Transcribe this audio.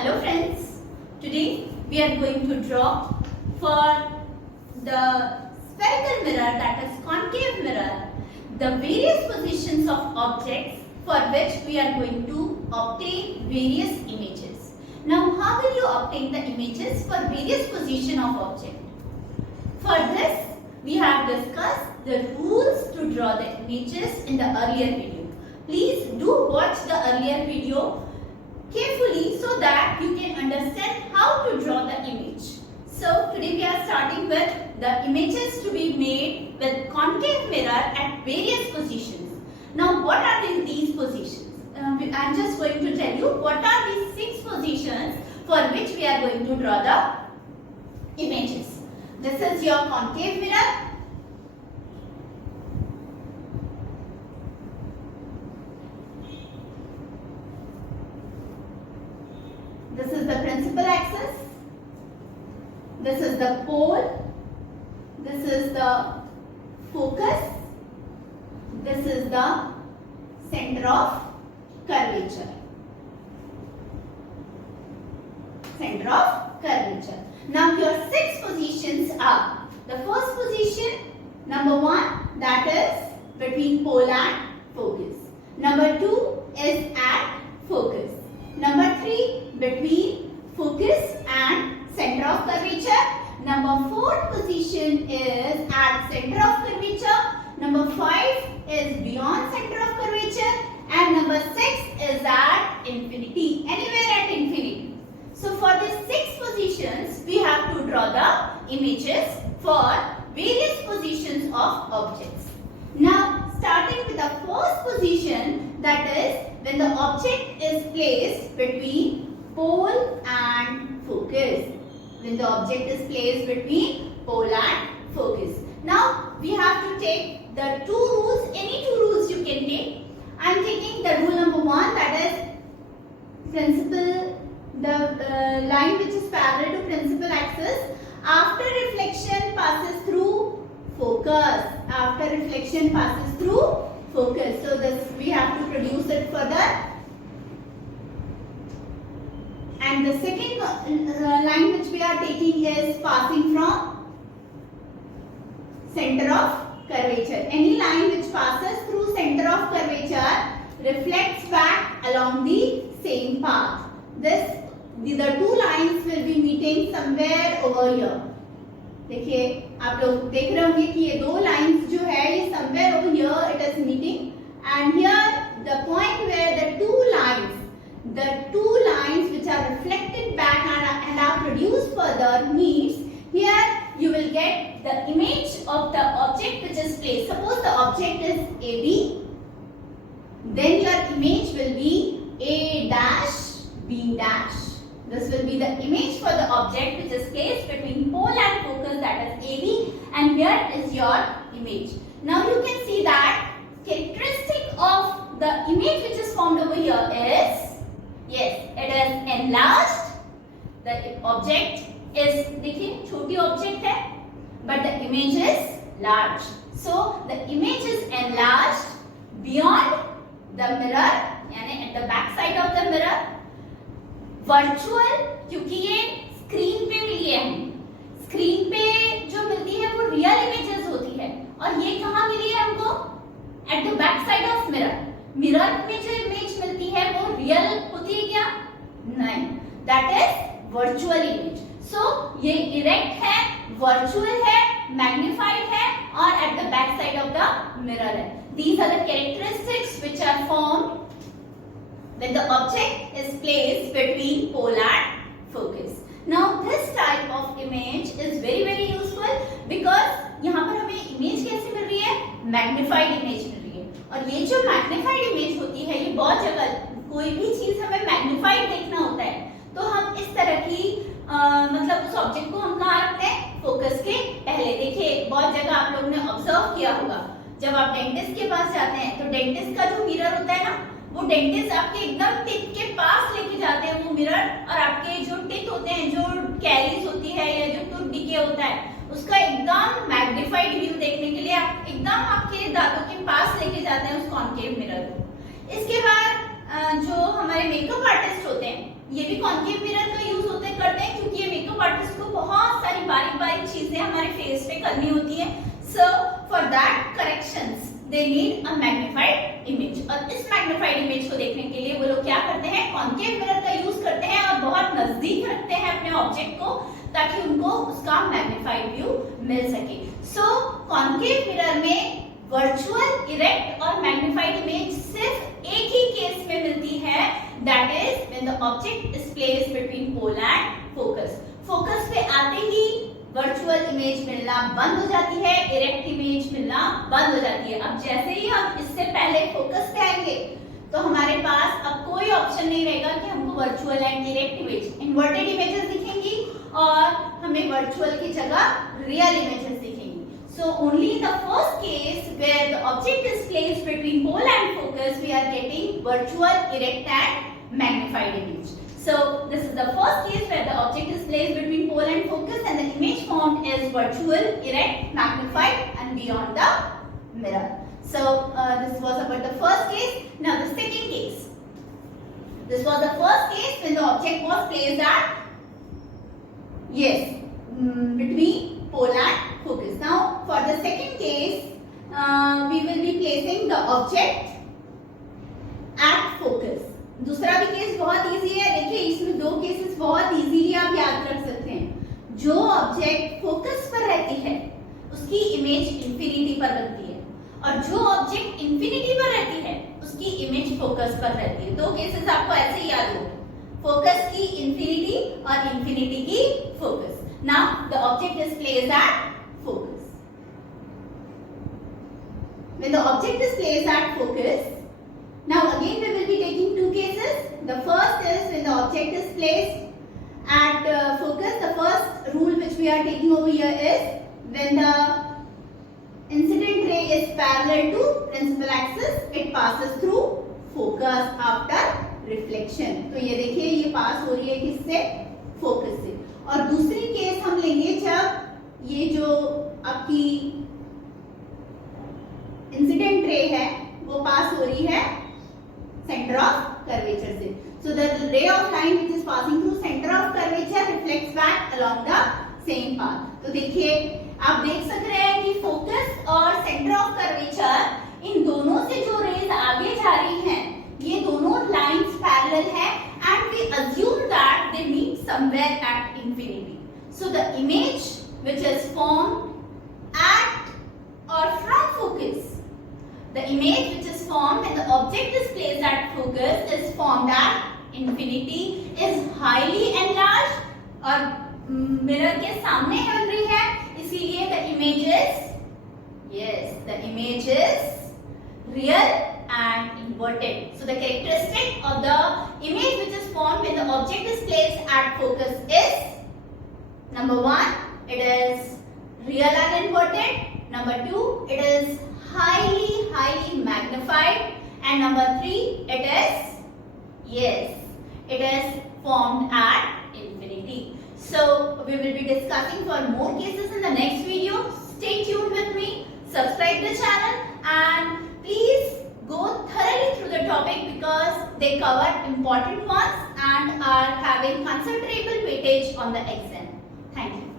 Hello friends, today we are going to draw for the spherical mirror, that is concave mirror, the various positions of objects for which we are going to obtain various images. Now how will you obtain the images for various position of object? For this we have discussed the rules to draw the images in the earlier video. Please do watch the earlier video carefully so that you can understand how to draw the image. So today we are starting with the images to be made with concave mirror at various positions. Now what are these positions? I am just going to tell you what are these 6 positions for which we are going to draw the images. This is your concave mirror. This is the principal axis. This is the pole. This is the focus. This is the center of curvature. Center of curvature. Now your 6 positions are: the first position, number 1, that is between pole and focus. Number 2 is at focus. Number 3, between focus and center of curvature. Number 4 position is at center of curvature. Number 5 is beyond center of curvature. And number 6 is at infinity, anywhere at infinity. So for these 6 positions, we have to draw the images for various positions of objects. Now starting with the first position, that is when the object is placed between pole and focus. When the object is placed between pole and focus. Now we have to take the 2 rules, any 2 rules you can take. I am taking the rule number 1, that is principal, the line which is parallel to principal axis. After reflection passes through focus. After reflection passes through focus. So this we have to produce it further. And the second line which we are taking is passing from center of curvature. Any line which passes through center of curvature reflects back along the same path. The 2 lines will be meeting somewhere over here. देखिए आप लोग देख रहे होंगे कि ये 2 lines जो है ये somewhere over here it is meeting, and here the point where the 2 lines which are reflected back and are produced further meets, here you will get the image of the object which is placed. Suppose the object is AB, then your image will be A dash B dash. This will be the image for the object which is placed between pole and focus, that is AB, and here is your image. Now you can see that characteristic of the image which is formed over here is, yes, it is enlarged. The object is, देखिए छोटी object है, but the image is large. So the image is enlarged beyond the mirror, यानी at the back side of the mirror. Virtual, क्योंकि ये screen पे मिली है, screen पे जो मिलती है वो रियल इमेजेस होती है, और ये कहाँ मिली है हमको? Eight the back side of mirror. Mirror में जो इमेज मिलती है वो रियल होती है क्या? नहीं, that is virtual image. So ये इरेक्ट है, वर्चुअल है, मैग्निफाइड है, और at the back side of the mirror है. These are the characteristics which are formed when the object is placed between pole and focus. Now this type of image is very useful because यहाँ पर हमें image कैसे मिल रही है? Magnified image मिल रही है. और ये जो magnified image होती है, ये बहुत जगह कोई भी चीज हमें magnified देखना होता है, तो हम इस तरह की मतलब उस ऑब्जेक्ट को हम कहाँ रखते हैं? फोकस के पहले. देखिए बहुत जगह आप लोगों ने ऑब्जर्व किया होगा, जब आप डेंटिस्ट के पास जाते हैं तो डेंटिस्ट का जो मिरर होता है ना, वो डेंटिस्ट आपके एकदम टिप के पास लेके जाते हैं वो मिरर, और आपके जो टिप होते हैं, जो कैरीज होती है या जो टूथ डीके होता है, उसका एकदम मैग्निफाइड व्यू देखने के लिए आप एकदम आपके दांतों के पास लेके जाते हैं उस कॉन्केव मिरर को. इसके बाद जो हमारे मेकअप आर्टिस्ट होते हैं ये भी कॉन्केव मिरर का यूज होते करते हैं क्योंकि ये मेकअप आर्टिस्ट को बहुत सारी बारीक बारीक चीजें हमारे फेस पे करनी होती है. So for that corrections they need a magnified image. और इस मैग्नीफाइड इमेज को देखने के लिए वो लोग क्या करते हैं, कॉन्केव मिरर का यूज करते हैं और बहुत नजदीक रखते हैं अपने ऑब्जेक्ट को ताकि उनको उसका मैग्नीफाइड व्यू मिल सके. सो कॉन्केव मिरर में वर्चुअल, इरेक्ट और मैग्नीफाइड इमेज सिर्फ एक ही केस में मिलती है, that is when the object is placed between pole and focus. Focus पे आते ही वर्चुअल इमेज मिलना बंद हो जाती है, इरेक्ट इमेज मिलना बंद हो जाती है. अब जैसे ही हम इससे पहले फोकस पे आएंगे तो हमारे पास अब कोई ऑप्शन नहीं रहेगा कि हमको virtual and erect image, inverted images दिखेंगी और हमें वर्चुअल की जगह रियल इमेजेस दिखेंगी. So only in the first case where the object is placed between pole and focus we are getting virtual, erect and magnified image. So this is the first case where the object is placed between pole and focus and the image formed is virtual, erect, magnified and beyond the mirror. So this was about the first case. Now the second case. This was the first case when the object was placed at between pole and focus. Now for the second case we will be placing the object at focus. दूसरा भी case बहुत easy है. देखिए इसमें दो cases बहुत easily आप याद रख सकते हैं. जो ऑब्जेक्ट फोकस पर रहती है उसकी इमेज इंफिनिटी पर बनती है और जो ऑब्जेक्ट इंफिनिटी पर रहती है उसकी इमेज फोकस पर रहती है. दो केसेस आपको ऐसे ही याद हो, फोकस की इंफिनिटी और इंफिनिटी की focus. Now the object is placed at focus. When the object is placed at focus, now again we will be taking two cases. The first is when the object is placed at focus. The first rule which we are taking over here is when the incident ray is parallel to principal axis, it passes through focus after reflection. तो ये देखिए ये पास हो रही है किससे, focus से. और दूसरी केस हम लेंगे जब ये जो आपकी इंसिडेंट रे है वो पास हो रही है सेंटर ऑफ कर्वेचर से. So the ray of light which is passing through centre of curvature reflects back along the same path. तो देखिए आप देख सक रहे हैं कि फोकस और सेंटर ऑफ कर्वेचर इन दोनों से जो रेज आगे जा रही हैं ये दोनों लाइंस पैरेलल है and we assume that they meet somewhere at infinity. So the image which is formed at or from focus, the image which is formed when the object is placed at focus is formed at infinity, is highly enlarged और mirror के सामने बन रही है, इसीलिए the image is real and inverted. So the characteristic of the image which is formed when the object is placed at focus is, number 1, it is real and inverted. Number 2, it is highly magnified. And number 3, it is formed at infinity. So we will be discussing for more cases in the next video. Stay tuned with me. Subscribe the channel and please go thoroughly through the topic because they cover important ones and are having considerable weightage on the exam. Thank you.